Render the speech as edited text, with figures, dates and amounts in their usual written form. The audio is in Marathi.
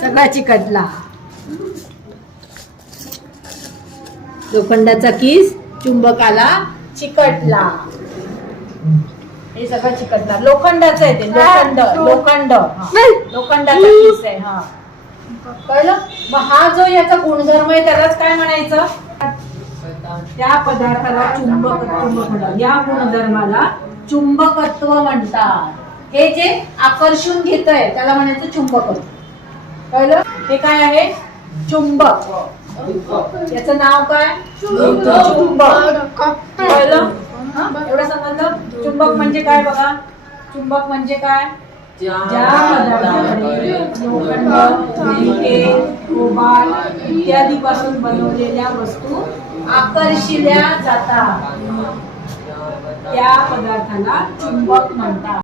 सगळा चिकटला. लोखंडाचा कीस चुंबकाला चिकटला. हे सगळं चिकटला. लोखंडाचं आहे ते. लोखंड लोखंडाचा कीस आहे. हा कळलं. मग हा जो याचा गुणधर्म आहे त्यालाच काय म्हणायचं? त्या पदार्थाला चुंबकत्व. या गुणधर्माला चुंबकत्व म्हणतात. हे जे आकर्षून घेत आहे त्याला म्हणायचं चुंबकत्व. कळलं. हे काय आहे? चुंबक. याचं नाव काय? चुंबक. कळलं. एवढं समजलं. चुंबक म्हणजे काय बघा. चुंबक म्हणजे काय? ज्या पदार्थाने लोखंड, निकेल, कोबाल्ट इत्यादी पासून बनवलेल्या वस्तू आकर्षिल्या जातात त्या पदार्थाला चुंबक म्हणतात.